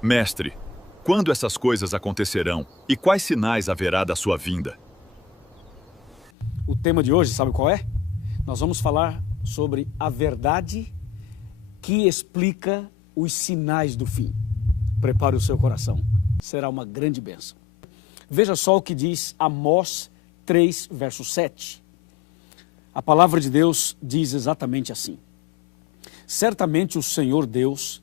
Mestre, quando essas coisas acontecerão e quais sinais haverá da sua vinda? O tema de hoje, sabe qual é? Nós vamos falar sobre a verdade que explica os sinais do fim. Prepare o seu coração, será uma grande bênção. Veja só o que diz Amós 3, verso 7. A palavra de Deus diz exatamente assim: certamente o Senhor Deus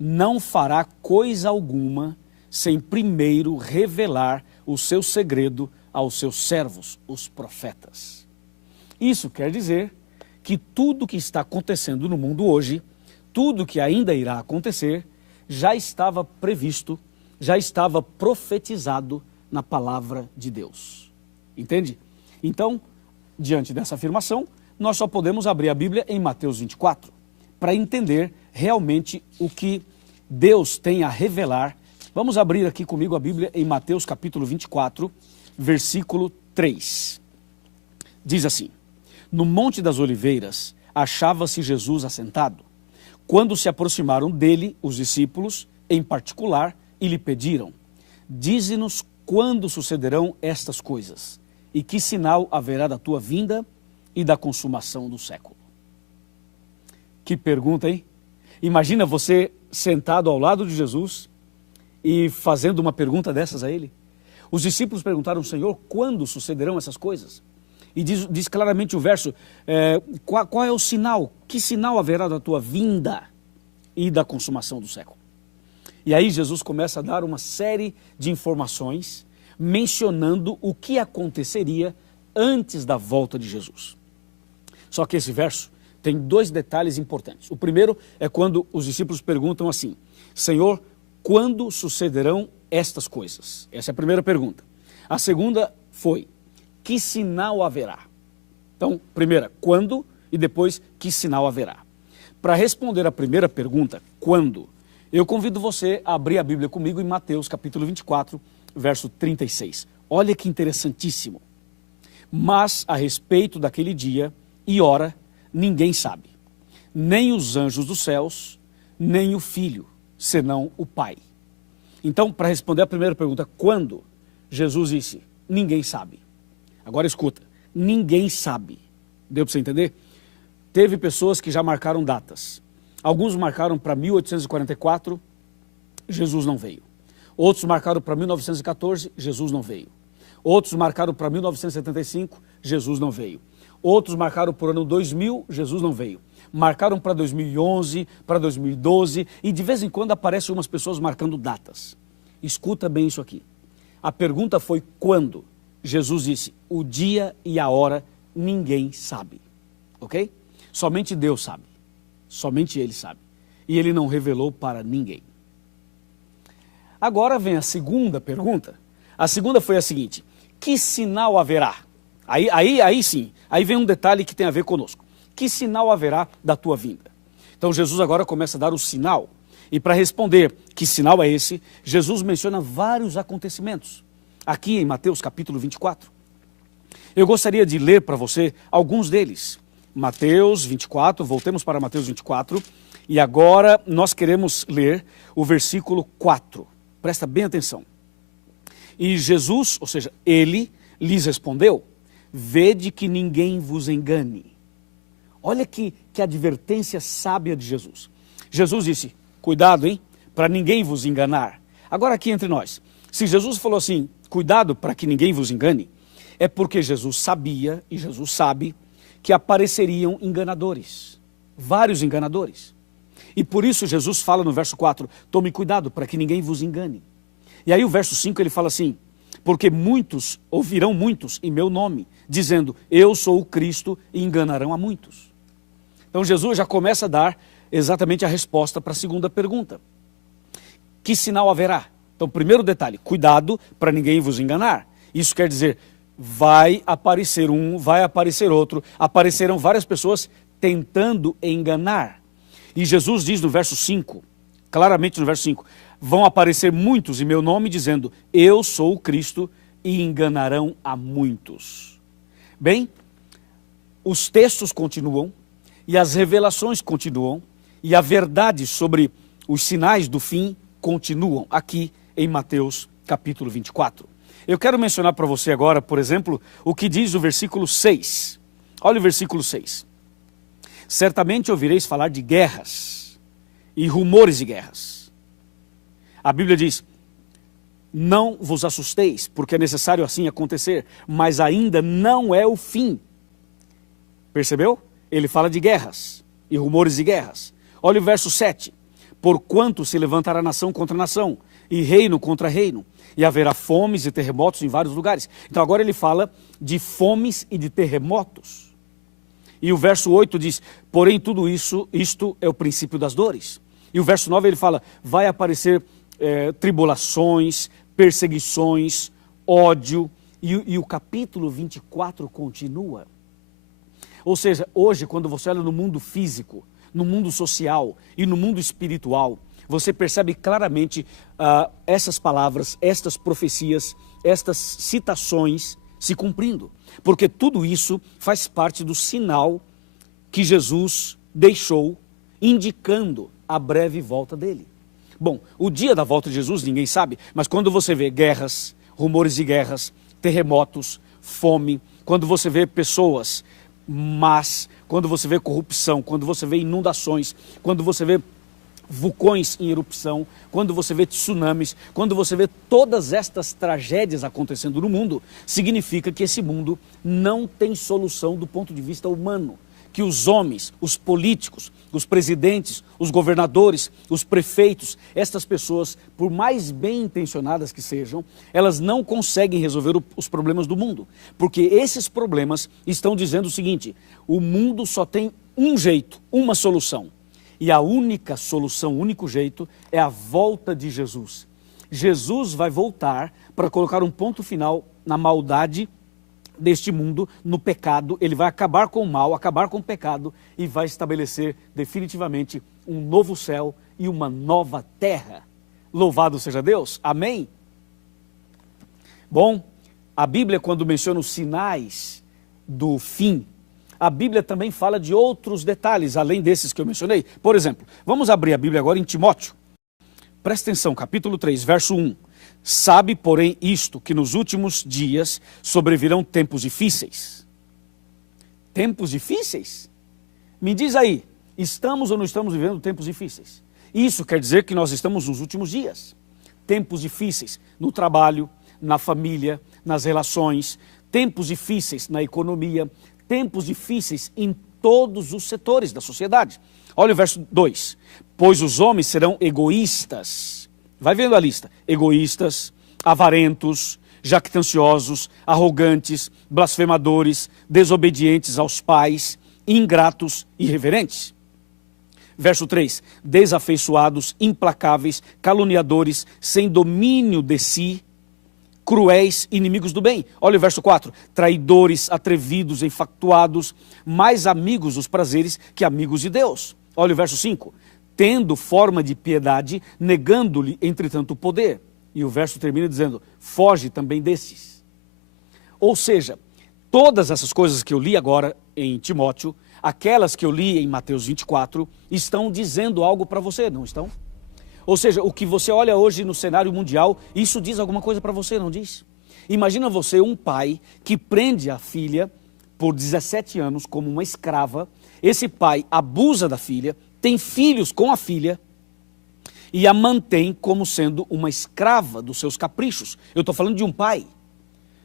não fará coisa alguma sem primeiro revelar o seu segredo aos seus servos, os profetas. Isso quer dizer que tudo que está acontecendo no mundo hoje, tudo que ainda irá acontecer, já estava previsto, já estava profetizado na palavra de Deus. Entende? Então, diante dessa afirmação, nós só podemos abrir a Bíblia em Mateus 24 para entender realmente o que Deus tem a revelar. Vamos abrir aqui comigo a Bíblia em Mateus capítulo 24, versículo 3. Diz assim: no Monte das Oliveiras achava-se Jesus assentado, quando se aproximaram dele os discípulos, em particular, e lhe pediram: dize-nos quando sucederão estas coisas, e que sinal haverá da tua vinda e da consumação do século. Que pergunta, hein? Imagina você sentado ao lado de Jesus e fazendo uma pergunta dessas a ele. Os discípulos perguntaram: Senhor, quando sucederão essas coisas? E diz claramente o verso, qual é o sinal? Que sinal haverá da tua vinda e da consumação do século? E aí Jesus começa a dar uma série de informações mencionando o que aconteceria antes da volta de Jesus. Só que esse verso tem dois detalhes importantes. O primeiro é quando os discípulos perguntam assim: Senhor, quando sucederão estas coisas? Essa é a primeira pergunta. A segunda foi: que sinal haverá? Então, primeira, quando, e depois, que sinal haverá? Para responder a primeira pergunta, quando, eu convido você a abrir a Bíblia comigo em Mateus capítulo 24, verso 36. Olha que interessantíssimo. Mas a respeito daquele dia e hora, ninguém sabe, nem os anjos dos céus, nem o Filho, senão o Pai. Então, para responder a primeira pergunta, quando, Jesus disse: ninguém sabe. Agora escuta, ninguém sabe. Deu para você entender? Teve pessoas que já marcaram datas. Alguns marcaram para 1844, Jesus não veio. Outros marcaram para 1914, Jesus não veio. Outros marcaram para 1975, Jesus não veio. Outros marcaram para o ano 2000, Jesus não veio. Marcaram para 2011, para 2012 e de vez em quando aparecem umas pessoas marcando datas. Escuta bem isso aqui. A pergunta foi quando? Jesus disse: o dia e a hora ninguém sabe. Ok? Somente Deus sabe. Somente Ele sabe. E Ele não revelou para ninguém. Agora vem a segunda pergunta. A segunda foi a seguinte: que sinal haverá? Aí sim, aí vem um detalhe que tem a ver conosco. Que sinal haverá da tua vinda? Então Jesus agora começa a dar o sinal. E para responder que sinal é esse, Jesus menciona vários acontecimentos. Aqui em Mateus capítulo 24. Eu gostaria de ler para você alguns deles. Mateus 24, voltemos para Mateus 24. E agora nós queremos ler o versículo 4. Presta bem atenção. E Jesus, ou seja, ele lhes respondeu: vede que ninguém vos engane. Olha que advertência sábia de Jesus. Jesus disse: cuidado, hein, para ninguém vos enganar. Agora aqui entre nós, se Jesus falou assim, cuidado para que ninguém vos engane, é porque Jesus sabia e Jesus sabe que apareceriam enganadores, vários enganadores. E por isso Jesus fala no verso 4, tome cuidado para que ninguém vos engane. E aí o verso 5 ele fala assim: porque muitos, ouvirão muitos em meu nome, dizendo, eu sou o Cristo, e enganarão a muitos. Então Jesus já começa a dar exatamente a resposta para a segunda pergunta. Que sinal haverá? Então, primeiro detalhe, cuidado para ninguém vos enganar. Isso quer dizer, vai aparecer um, vai aparecer outro, aparecerão várias pessoas tentando enganar. E Jesus diz no verso 5, claramente no verso 5, vão aparecer muitos em meu nome dizendo, eu sou o Cristo, e enganarão a muitos. Bem, os textos continuam, e as revelações continuam, e a verdade sobre os sinais do fim continuam aqui em Mateus capítulo 24. Eu quero mencionar para você agora, por exemplo, o que diz o versículo 6. Olha o versículo 6. Certamente ouvireis falar de guerras e rumores de guerras. A Bíblia diz, não vos assusteis, porque é necessário assim acontecer, mas ainda não é o fim. Percebeu? Ele fala de guerras e rumores de guerras. Olha o verso 7. Porquanto se levantará nação contra nação, e reino contra reino, e haverá fomes e terremotos em vários lugares. Então agora ele fala de fomes e de terremotos. E o verso 8 diz, porém tudo isso, isto é o princípio das dores. E o verso 9 ele fala, vai aparecer tribulações, perseguições, ódio. E o capítulo 24 continua. Ou seja, hoje quando você olha no mundo físico, no mundo social e no mundo espiritual, você percebe claramente essas palavras, estas profecias, estas citações se cumprindo. Porque tudo isso faz parte do sinal que Jesus deixou, indicando a breve volta dele. Bom, o dia da volta de Jesus ninguém sabe, mas quando você vê guerras, rumores de guerras, terremotos, fome, quando você vê pessoas más, quando você vê corrupção, quando você vê inundações, quando você vê vulcões em erupção, quando você vê tsunamis, quando você vê todas estas tragédias acontecendo no mundo, significa que esse mundo não tem solução do ponto de vista humano. Que os homens, os políticos, os presidentes, os governadores, os prefeitos, estas pessoas, por mais bem intencionadas que sejam, elas não conseguem resolver os problemas do mundo. Porque esses problemas estão dizendo o seguinte, o mundo só tem um jeito, uma solução. E a única solução, o único jeito é a volta de Jesus. Jesus vai voltar para colocar um ponto final na maldade deste mundo, no pecado. Ele vai acabar com o mal, acabar com o pecado e vai estabelecer definitivamente um novo céu e uma nova terra. Louvado seja Deus. Amém? Bom, a Bíblia quando menciona os sinais do fim, a Bíblia também fala de outros detalhes, além desses que eu mencionei. Por exemplo, vamos abrir a Bíblia agora em Timóteo. Presta atenção, capítulo 3, verso 1. Sabe, porém, isto, que nos últimos dias sobrevirão tempos difíceis. Tempos difíceis? Me diz aí, estamos ou não estamos vivendo tempos difíceis? Isso quer dizer que nós estamos nos últimos dias. Tempos difíceis no trabalho, na família, nas relações, tempos difíceis na economia, tempos difíceis em todos os setores da sociedade. Olha o verso 2. Pois os homens serão egoístas. Vai vendo a lista. Egoístas, avarentos, jactanciosos, arrogantes, blasfemadores, desobedientes aos pais, ingratos e irreverentes. Verso 3. Desafeiçoados, implacáveis, caluniadores, sem domínio de si, cruéis, inimigos do bem. Olha o verso 4. Traidores, atrevidos, enfatuados, mais amigos dos prazeres que amigos de Deus. Olha o verso 5. Tendo forma de piedade, negando-lhe, entretanto, o poder. E o verso termina dizendo, foge também desses. Ou seja, todas essas coisas que eu li agora em Timóteo, aquelas que eu li em Mateus 24, estão dizendo algo para você, não estão? Ou seja, o que você olha hoje no cenário mundial, isso diz alguma coisa para você, não diz? Imagina você um pai que prende a filha por 17 anos como uma escrava, esse pai abusa da filha, tem filhos com a filha e a mantém como sendo uma escrava dos seus caprichos. Eu estou falando de um pai.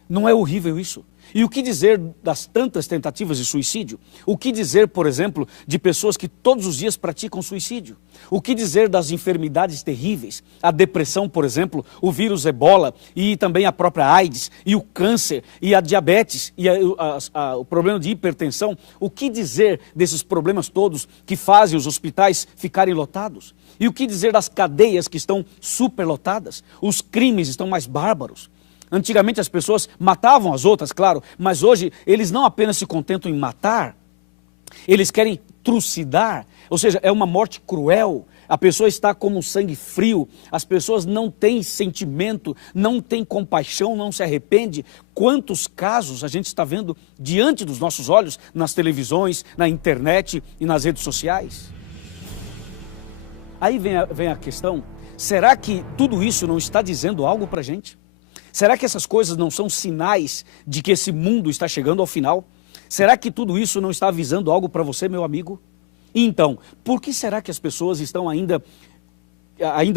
Não é horrível isso? E o que dizer das tantas tentativas de suicídio? O que dizer, por exemplo, de pessoas que todos os dias praticam suicídio? O que dizer das enfermidades terríveis? A depressão, por exemplo, o vírus Ebola e também a própria AIDS, e o câncer, e a diabetes, e o problema de hipertensão. O que dizer desses problemas todos que fazem os hospitais ficarem lotados? E o que dizer das cadeias que estão superlotadas? Os crimes estão mais bárbaros. Antigamente as pessoas matavam as outras, claro, mas hoje eles não apenas se contentam em matar, eles querem trucidar, ou seja, é uma morte cruel. A pessoa está como um sangue frio, as pessoas não têm sentimento, não têm compaixão, não se arrepende. Quantos casos a gente está vendo diante dos nossos olhos, nas televisões, na internet e nas redes sociais? Aí vem a questão, será que tudo isso não está dizendo algo para a gente? Será que essas coisas não são sinais de que esse mundo está chegando ao final? Será que tudo isso não está avisando algo para você, meu amigo? Então, por que será que as pessoas estão ainda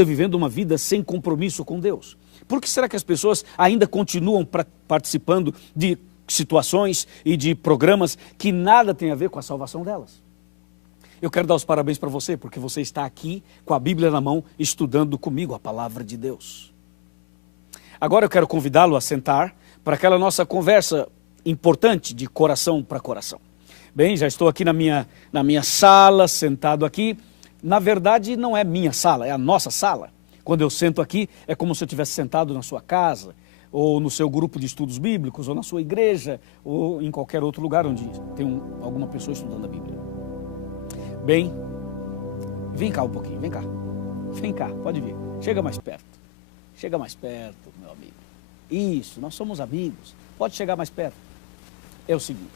vivendo uma vida sem compromisso com Deus? Por que será que as pessoas ainda continuam participando de situações e de programas que nada tem a ver com a salvação delas? Eu quero dar os parabéns para você, porque você está aqui com a Bíblia na mão, estudando comigo a palavra de Deus. Agora eu quero convidá-lo a sentar para aquela nossa conversa importante de coração para coração. Bem, já estou aqui na minha sala, sentado aqui. Na verdade, não é minha sala, é a nossa sala. Quando eu sento aqui, é como se eu tivesse sentado na sua casa, ou no seu grupo de estudos bíblicos, ou na sua igreja, ou em qualquer outro lugar onde tem alguma pessoa estudando a Bíblia. Bem, vem cá um pouquinho, vem cá. Vem cá, pode vir. Chega mais perto. Chega mais perto, meu amigo. Isso, nós somos amigos. Pode chegar mais perto. É o seguinte.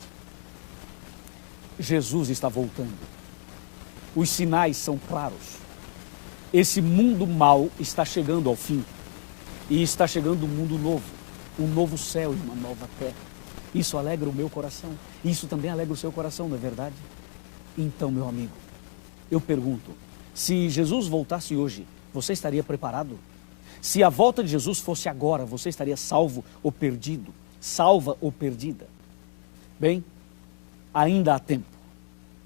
Jesus está voltando. Os sinais são claros. Esse mundo mau está chegando ao fim. E está chegando um mundo novo. Um novo céu e uma nova terra. Isso alegra o meu coração. Isso também alegra o seu coração, não é verdade? Então, meu amigo, eu pergunto, se Jesus voltasse hoje, você estaria preparado? Se a volta de Jesus fosse agora, você estaria salvo ou perdido? Salva ou perdida? Bem, ainda há tempo.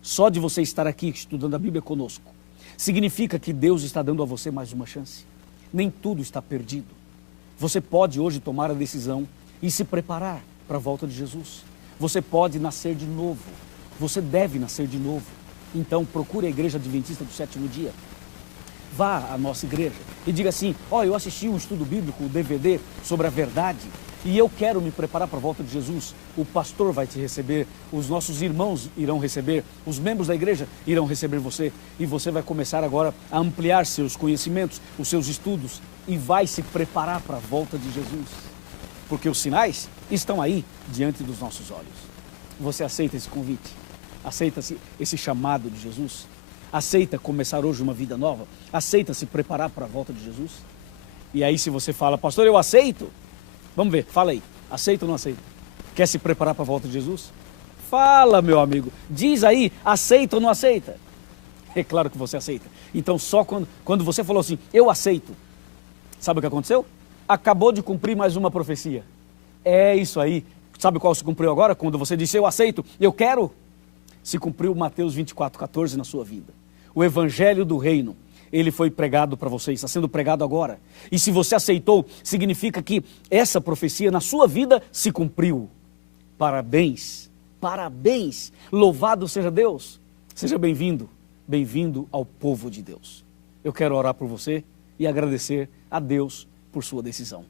Só de você estar aqui estudando a Bíblia conosco, significa que Deus está dando a você mais uma chance. Nem tudo está perdido. Você pode hoje tomar a decisão e se preparar para a volta de Jesus. Você pode nascer de novo. Você deve nascer de novo. Então procure a Igreja Adventista do Sétimo Dia. Vá à nossa igreja e diga assim, eu assisti um estudo bíblico, um DVD sobre a verdade, e eu quero me preparar para a volta de Jesus. O pastor vai te receber, os nossos irmãos irão receber, os membros da igreja irão receber você, e você vai começar agora a ampliar seus conhecimentos, os seus estudos, e vai se preparar para a volta de Jesus. Porque os sinais estão aí diante dos nossos olhos. Você aceita esse convite? Aceita esse chamado de Jesus? Aceita começar hoje uma vida nova? Aceita se preparar para a volta de Jesus? E aí se você fala, pastor, eu aceito. Vamos ver, fala aí. Aceita ou não aceita? Quer se preparar para a volta de Jesus? Fala, meu amigo. Diz aí, aceita ou não aceita? É claro que você aceita. Então só quando você falou assim, eu aceito. Sabe o que aconteceu? Acabou de cumprir mais uma profecia. É isso aí. Sabe qual se cumpriu agora? Quando você disse, eu aceito, eu quero. Se cumpriu Mateus 24:14 na sua vida. O Evangelho do Reino, ele foi pregado para você, está sendo pregado agora. E se você aceitou, significa que essa profecia na sua vida se cumpriu. Parabéns, parabéns, louvado seja Deus. Seja bem-vindo, bem-vindo ao povo de Deus. Eu quero orar por você e agradecer a Deus por sua decisão.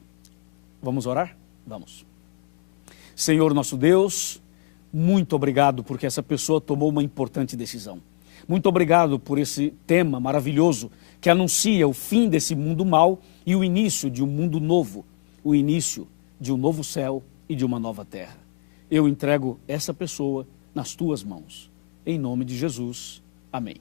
Vamos orar? Vamos. Senhor nosso Deus, muito obrigado porque essa pessoa tomou uma importante decisão. Muito obrigado por esse tema maravilhoso que anuncia o fim desse mundo mau e o início de um mundo novo, o início de um novo céu e de uma nova terra. Eu entrego essa pessoa nas tuas mãos. Em nome de Jesus. Amém.